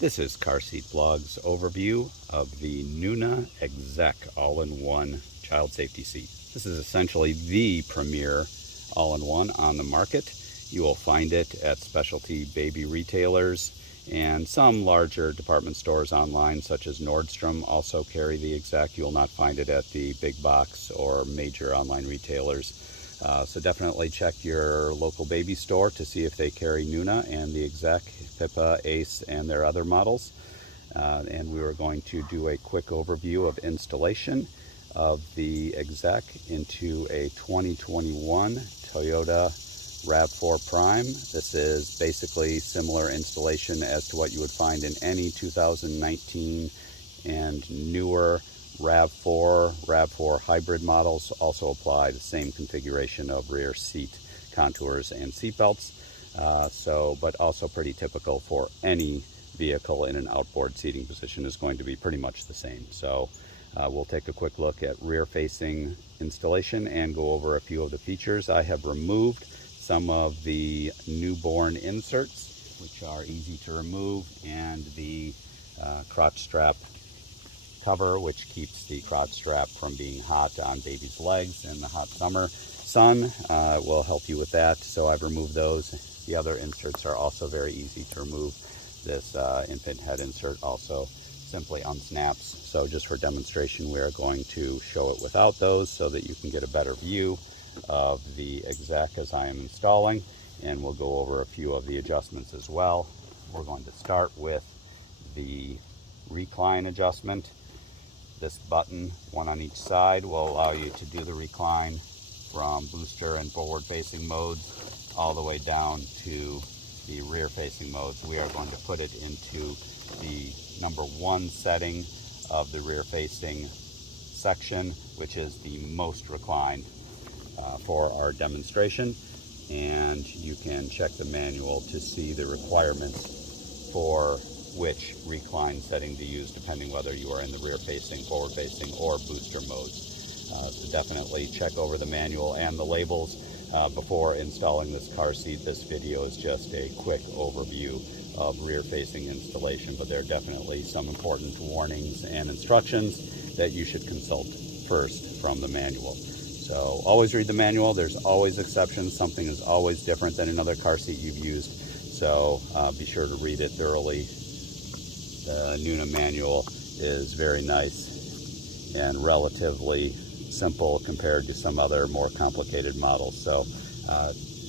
This is Car Seat Blog's overview of the Nuna Exec all-in-one child safety seat. This is essentially the premier all-in-one on the market. You will find it at specialty baby retailers and some larger department stores online such as Nordstrom also carry the Exec. You will not find it at the big box or major online retailers. So definitely check your local baby store to see if they carry Nuna and the Exec, Pippa, Ace, and their other models. And we were going to do a quick overview of installation of the Exec into a 2021 Toyota RAV4 Prime. This is basically similar installation as to what you would find in any 2019 and newer RAV4 hybrid models. Also apply the same configuration of rear seat contours and seat belts. But also pretty typical for any vehicle in an outboard seating position is going to be pretty much the same. So we'll take a quick look at rear facing installation and go over a few of the features. I have removed some of the newborn inserts, which are easy to remove, and the crotch strap cover, which keeps the crotch strap from being hot on baby's legs in the hot summer sun. Will help you with that. So I've removed those. The other inserts are also very easy to remove. This infant head insert also simply unsnaps. So just for demonstration, we are going to show it without those so that you can get a better view of the Exec as I am installing, and we'll go over a few of the adjustments as well. We're going to start with the Recline Adjustment. This button, one on each side, will allow you to do the recline from booster and forward facing modes all the way down to the rear facing modes. We are going to put it into the number 1 setting of the rear facing section, which is the most reclined for our demonstration. And you can check the manual to see the requirements for which recline setting to use depending whether you are in the rear facing, forward facing, or booster modes. So definitely check over the manual and the labels before installing this car seat. This video is just a quick overview of rear facing installation, but there are definitely some important warnings and instructions that you should consult first from the manual. So always read the manual. There's always exceptions. Something is always different than another car seat you've used. So be sure to read it thoroughly. The Nuna manual is very nice and relatively simple compared to some other more complicated models. So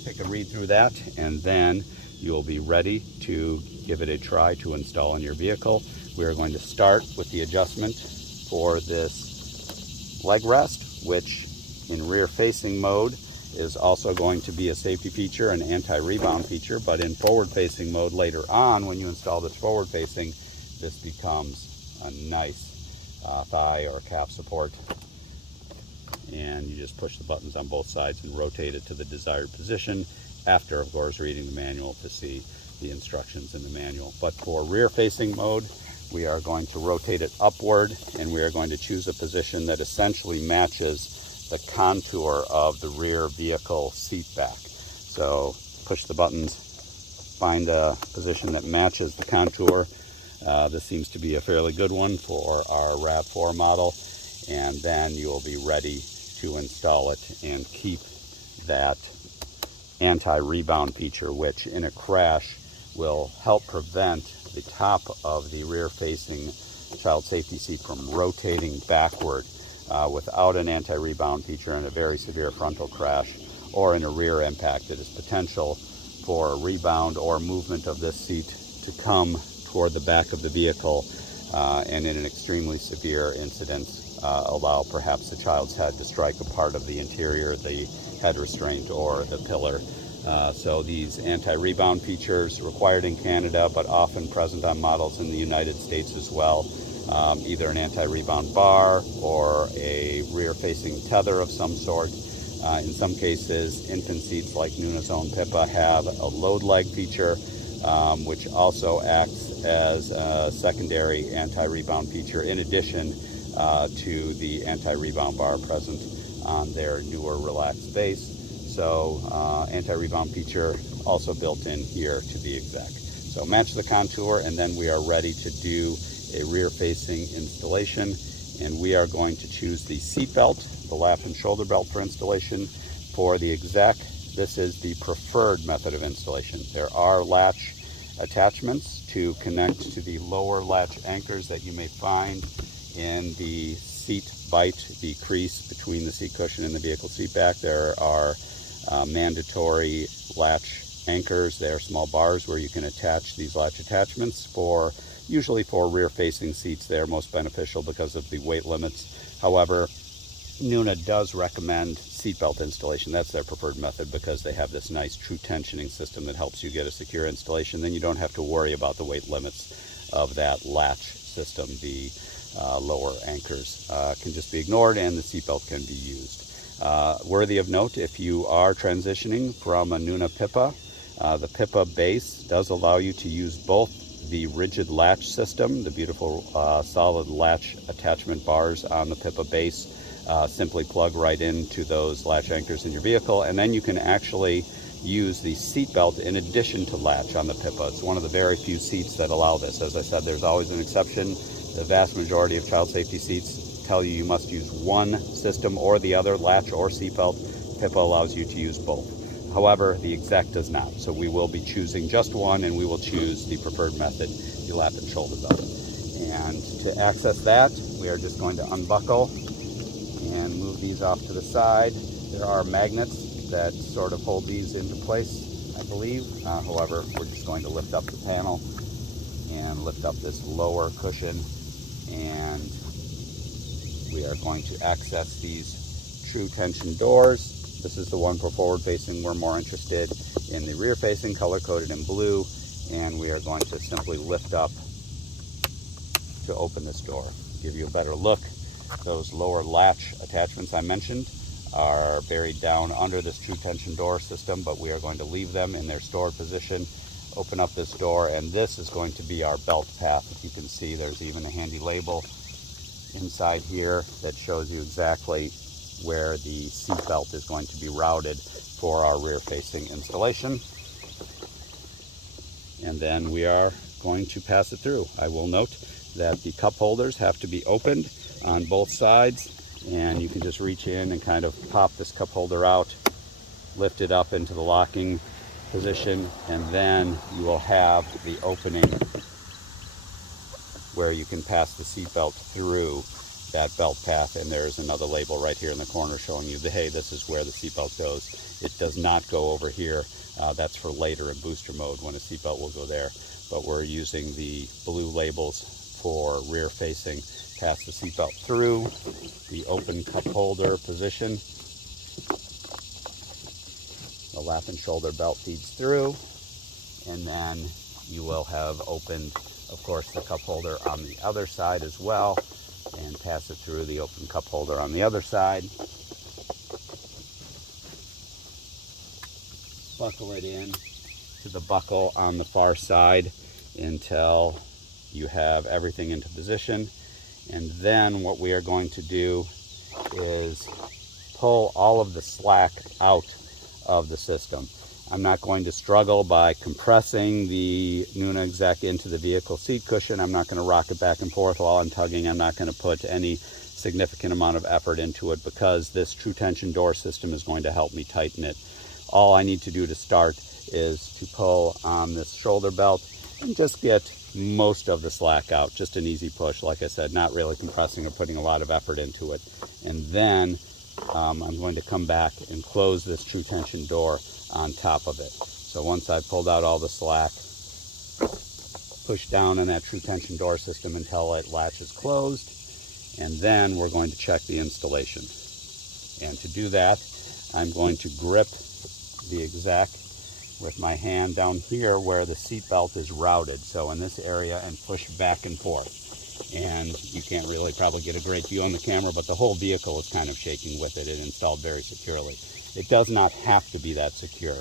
take a read through that, and then you'll be ready to give it a try to install in your vehicle. We are going to start with the adjustment for this leg rest, which in rear facing mode is also going to be a safety feature, an anti-rebound feature, but in forward facing mode later on, when you install this forward facing, this becomes a nice thigh or calf support. And you just push the buttons on both sides and rotate it to the desired position after, of course, reading the manual to see the instructions in the manual. But for rear facing mode, we are going to rotate it upward, and we are going to choose a position that essentially matches the contour of the rear vehicle seat back. So push the buttons, find a position that matches the contour. This seems to be a fairly good one for our RAV4 model, and then you will be ready to install it and keep that anti-rebound feature, which in a crash will help prevent the top of the rear facing child safety seat from rotating backward. Without an anti-rebound feature in a very severe frontal crash or in a rear impact, it is potential for a rebound or movement of this seat to come toward the back of the vehicle, and in an extremely severe incident, allow perhaps the child's head to strike a part of the interior, the head restraint, or the pillar. So these anti-rebound features required in Canada, but often present on models in the United States as well. Either an anti-rebound bar or a rear-facing tether of some sort. In some cases, infant seats like Nuna's own Pippa have a load leg feature, which also acts as a secondary anti-rebound feature in addition to the anti-rebound bar present on their newer relaxed base. So anti-rebound feature also built in here to the Exec. So match the contour, and then we are ready to do a rear-facing installation. And we are going to choose the seat belt, the lap and shoulder belt for installation. For the Exec, this is the preferred method of installation. There are latch attachments to connect to the lower latch anchors that you may find in the seat bite, the crease between the seat cushion and the vehicle seat back. There are mandatory latch anchors. They are small bars where you can attach these latch attachments usually for rear-facing seats. They're most beneficial because of the weight limits. However, Nuna does recommend seatbelt installation. That's their preferred method because they have this nice true tensioning system that helps you get a secure installation. Then you don't have to worry about the weight limits of that latch system. The lower anchors can just be ignored, and the seatbelt can be used. Worthy of note, if you are transitioning from a Nuna Pippa, the Pippa base does allow you to use both the rigid latch system, the beautiful solid latch attachment bars on the Pippa base. Simply plug right into those latch anchors in your vehicle, and then you can actually use the seat belt in addition to latch on the Pippa. It's one of the very few seats that allow this. As I said, there's always an exception. The vast majority of child safety seats tell you you must use one system or the other, latch or seat belt. Pippa allows you to use both. However, the Exec does not. So we will be choosing just one, and we will choose the preferred method, the lap and shoulder belt. And to access that, we are just going to unbuckle and move these off to the side. There are magnets that sort of hold these into place, I believe. However, we're just going to lift up the panel and lift up this lower cushion, and we are going to access these true tension doors. This is the one for forward facing. We're more interested in the rear facing, color coded in blue, and we are going to simply lift up to open this door. Give you a better look. Those lower latch attachments I mentioned are buried down under this true tension door system, but we are going to leave them in their stored position. Open up this door, and this is going to be our belt path. If you can see, there's even a handy label inside here that shows you exactly where the seat belt is going to be routed for our rear facing installation. And then we are going to pass it through. I will note that the cup holders have to be opened on both sides, and you can just reach in and kind of pop this cup holder out, lift it up into the locking position, and then you will have the opening where you can pass the seat belt through that belt path. And there's another label right here in the corner showing you, hey, this is where the seatbelt goes. It does not go over here. That's for later in booster mode when a seatbelt will go there. But we're using the blue labels for rear facing. Pass the seatbelt through the open cup holder position. The lap and shoulder belt feeds through, and then you will have opened, of course, the cup holder on the other side as well, and pass it through the open cup holder on the other side. Buckle it in to the buckle on the far side until you have everything into position. And then what we are going to do is pull all of the slack out of the system. I'm not going to struggle by compressing the Nuna Exec into the vehicle seat cushion. I'm not going to rock it back and forth while I'm tugging. I'm not going to put any significant amount of effort into it because this true tension door system is going to help me tighten it. All I need to do to start is to pull on this shoulder belt and just get most of the slack out. Just an easy push, like I said, not really compressing or putting a lot of effort into it. And then I'm going to come back and close this true tension door on top of it. So once I've pulled out all the slack, push down on that true tension door system until it latches closed, and then we're going to check the installation. And to do that, I'm going to grip the Exec with my hand down here where the seat belt is routed, so in this area, and push back and forth. And you can't really probably get a great view on the camera, but the whole vehicle is kind of shaking with it. It installed very securely. It does not have to be that secure.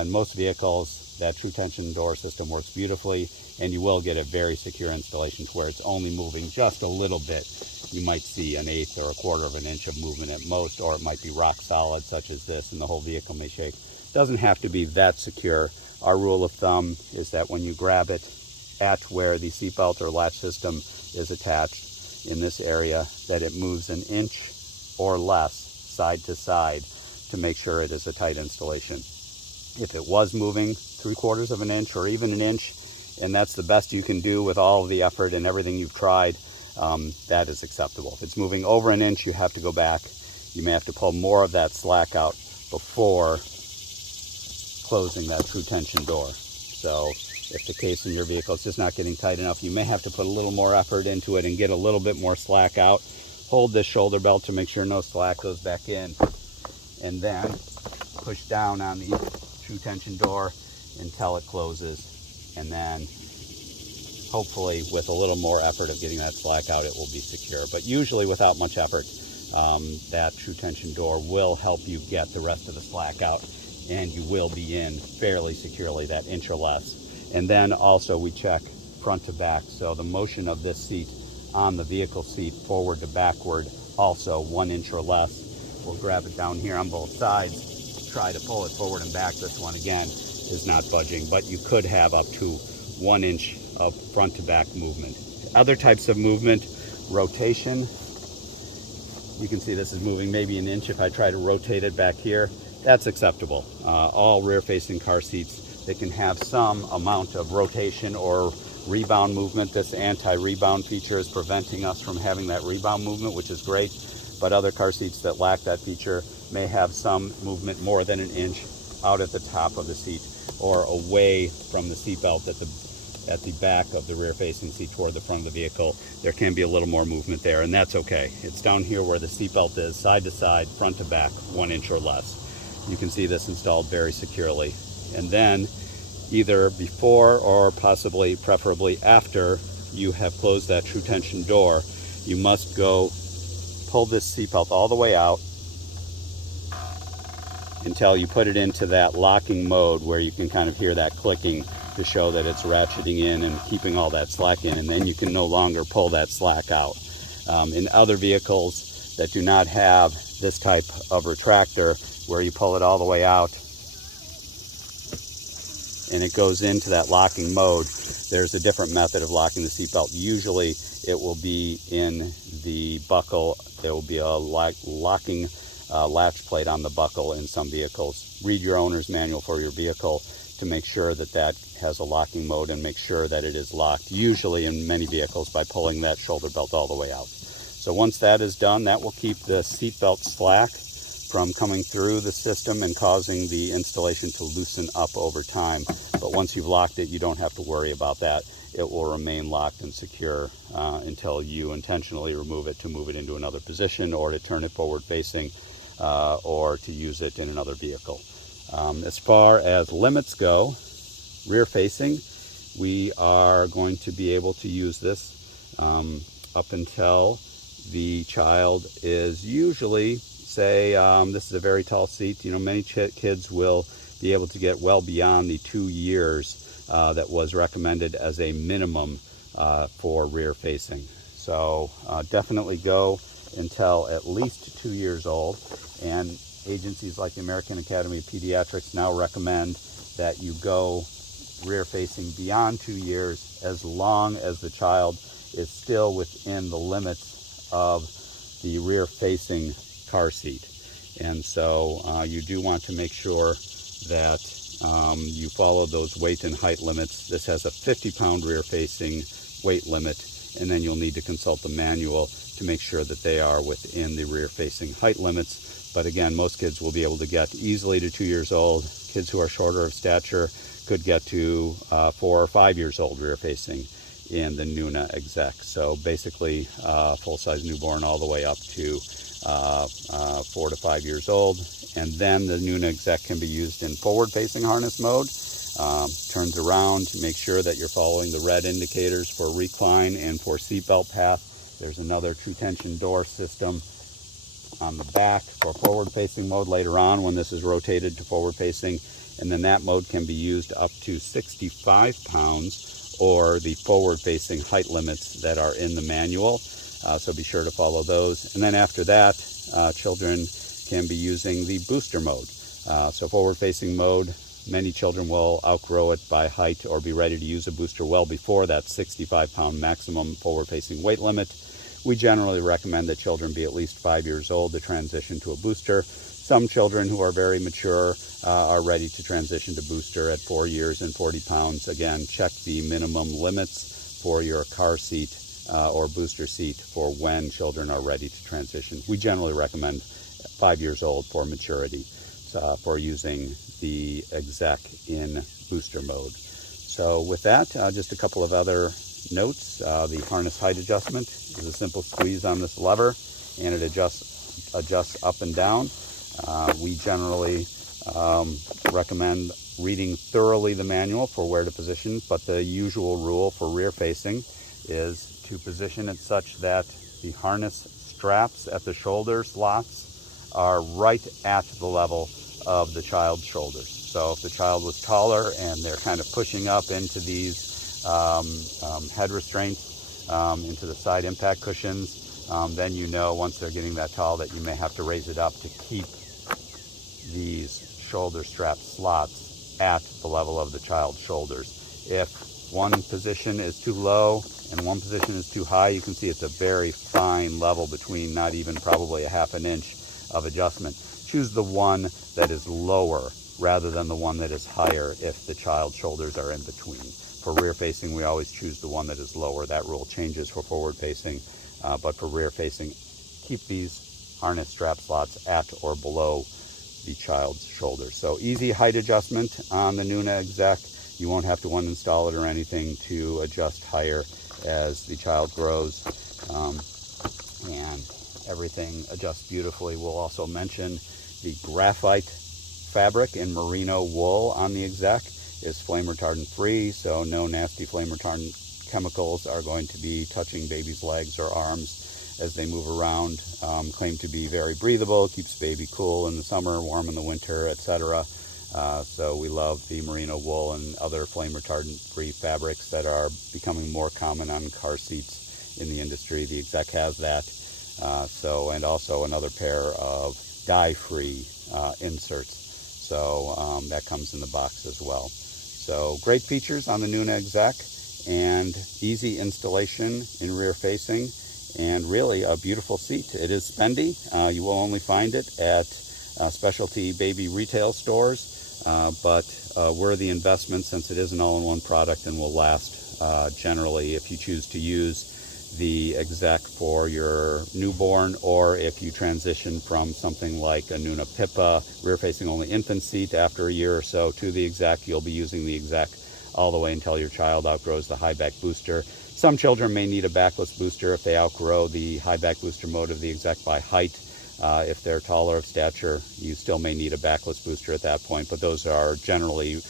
In most vehicles, that true tension door system works beautifully, and you will get a very secure installation to where it's only moving just a little bit. You might see an eighth or a quarter of an inch of movement at most, or it might be rock solid, such as this, and the whole vehicle may shake. Doesn't have to be that secure. Our rule of thumb is that when you grab it at where the seatbelt or latch system is attached in this area, that it moves an inch or less side to side to make sure it is a tight installation. If it was moving 3/4 of an inch or even an inch, and that's the best you can do with all of the effort and everything you've tried, that is acceptable. If it's moving over an inch, you have to go back. You may have to pull more of that slack out before closing that true tension door. So if the case in your vehicle is just not getting tight enough, you may have to put a little more effort into it and get a little bit more slack out. Hold this shoulder belt to make sure no slack goes back in, and then push down on the true tension door until it closes, and then hopefully with a little more effort of getting that slack out, it will be secure. But usually without much effort, that true tension door will help you get the rest of the slack out, and you will be in fairly securely, that inch or less. And then also we check front to back, so the motion of this seat on the vehicle seat forward to backward, also 1 inch or less. We'll grab it down here on both sides, try to pull it forward and back. This one again is not budging, but you could have up to 1 inch of front to back movement. Other types of movement, rotation. You can see this is moving maybe an inch. If I try to rotate it back here, that's acceptable. All rear-facing car seats, they can have some amount of rotation or rebound movement. This anti-rebound feature is preventing us from having that rebound movement, which is great. But other car seats that lack that feature may have some movement more than an inch out at the top of the seat or away from the seatbelt at the back of the rear-facing seat toward the front of the vehicle. There can be a little more movement there, and that's okay. It's down here where the seatbelt is, side to side, front to back, 1 inch or less. You can see this installed very securely. And then either before or possibly preferably after you have closed that true tension door, you must go pull this seatbelt all the way out until you put it into that locking mode where you can kind of hear that clicking to show that it's ratcheting in and keeping all that slack in, and then you can no longer pull that slack out. In other vehicles that do not have this type of retractor where you pull it all the way out and it goes into that locking mode, there's a different method of locking the seatbelt. Usually it will be in the buckle. There will be a locking latch plate on the buckle in some vehicles. Read your owner's manual for your vehicle to make sure that that has a locking mode and make sure that it is locked, usually in many vehicles by pulling that shoulder belt all the way out. So once that is done, that will keep the seatbelt slack from coming through the system and causing the installation to loosen up over time. But once you've locked it, you don't have to worry about that. It will remain locked and secure until you intentionally remove it to move it into another position or to turn it forward facing or to use it in another vehicle. As far as limits go, rear facing, we are going to be able to use this up until the child is usually, say, this is a very tall seat. You know, many kids will be able to get well beyond the 2 years that was recommended as a minimum for rear facing. So definitely go until at least 2 years old, and agencies like the American Academy of Pediatrics now recommend that you go rear facing beyond 2 years as long as the child is still within the limits of the rear facing car seat. And so you do want to make sure that you follow those weight and height limits. This has a 50-pound rear facing weight limit, and then you'll need to consult the manual to make sure that they are within the rear facing height limits. But again, most kids will be able to get easily to 2 years old. Kids who are shorter of stature could get to 4 or 5 years old rear facing in the Nuna Exec. So basically full-size newborn all the way up to 4 to 5 years old. And then the Nuna Exec can be used in forward-facing harness mode. Turns around to make sure that you're following the red indicators for recline and for seatbelt path. There's another true tension door system on the back for forward-facing mode later on when this is rotated to forward-facing, and then that mode can be used up to 65 pounds or the forward-facing height limits that are in the manual. So be sure to follow those. And then after that, children can be using the booster mode. So forward-facing mode, many children will outgrow it by height or be ready to use a booster well before that 65-pound maximum forward-facing weight limit. We generally recommend that children be at least 5 years old to transition to a booster. Some children who are very mature are ready to transition to booster at 4 years and 40 pounds. Again, check the minimum limits for your car seat or booster seat for when children are ready to transition. We generally recommend 5 years old for maturity for using the Exec in booster mode. So with that, just a couple of other notes. The harness height adjustment is a simple squeeze on this lever and it adjusts up and down. We generally recommend reading thoroughly the manual for where to position, but the usual rule for rear facing is to position it such that the harness straps at the shoulder slots are right at the level of the child's shoulders. So if the child was taller and they're kind of pushing up into these head restraints, into the side impact cushions, then you know once they're getting that tall that you may have to raise it up to keep these shoulder strap slots at the level of the child's shoulders. If one position is too low and one position is too high, you can see it's a very fine level between not even probably a half an inch of adjustment. Choose the one that is lower rather than the one that is higher if the child's shoulders are in between. For rear facing, we always choose the one that is lower. That rule changes for forward facing, but for rear facing, keep these harness strap slots at or below the child's shoulders. So easy height adjustment on the Nuna Exec. You won't have to uninstall it or anything to adjust higher as the child grows, and everything adjusts beautifully. We'll also mention the graphite fabric and merino wool on the Exec is flame retardant free, so no nasty flame retardant chemicals are going to be touching baby's legs or arms as they move around. Claimed to be very breathable, keeps baby cool in the summer, warm in the winter, etc. So we love the merino wool and other flame retardant free fabrics that are becoming more common on car seats in the industry. The Exec has that. And also another pair of dye-free inserts. So that comes in the box as well. So great features on the Nuna Exec and easy installation in rear facing, and really a beautiful seat. It is spendy. You will only find it at specialty baby retail stores, but worthy investment since it is an all-in-one product and will last generally if you choose to use the Exec for your newborn, or if you transition from something like a Nuna Pippa rear-facing only infant seat after a year or so to the Exec, you'll be using the Exec all the way until your child outgrows the high back booster. Some children may need a backless booster if they outgrow the high back booster mode of the Exec by height. If they're taller of stature, you still may need a backless booster at that point, but those are generally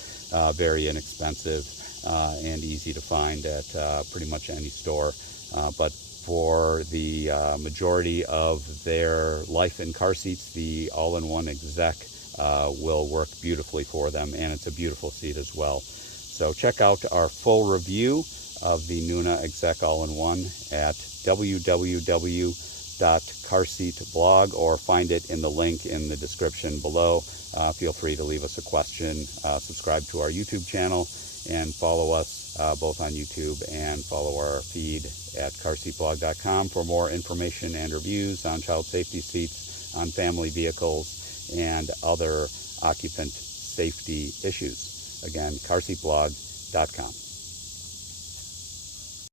very inexpensive and easy to find at pretty much any store. But for the majority of their life in car seats, the all-in-one Exec will work beautifully for them, and it's a beautiful seat as well. So check out our full review of the Nuna Exec All-in-One at www.carseatblog, or find it in the link in the description below. Feel free to leave us a question, subscribe to our YouTube channel, and follow us both on YouTube, and follow our feed at carseatblog.com for more information and reviews on child safety seats, on family vehicles, and other occupant safety issues. Again, carseatblog.com.